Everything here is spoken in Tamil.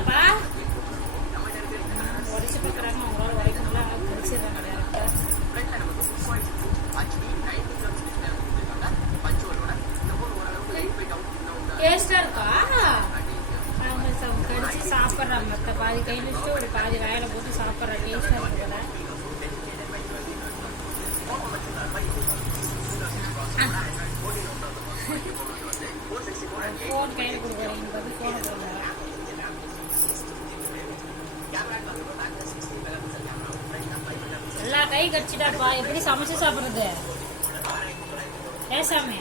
உடைக்கிறதாப்பா உடைச்சு பார்க்குறாங்க அவங்களால உடைக்க முடியல அவங்க பிடிச்சிடுறாங்க டேரக்டாக டேஸ்டா இருக்கா. அவங்க கடிச்சு சாப்பிட்றாங்க மற்ற பாதி கையில் வச்சுட்டு ஒரு பாதி வாயில போட்டு சாப்பிட்ற டேஸ்டா இருக்குல்ல ஃபோன் கையில் கொடுக்குறீங்க ஃபோனை கொடுங்க. கை கடிச்சிட்டாப்பா எப்படி சமைச்சு சாப்பிடுறது? ஏசாமே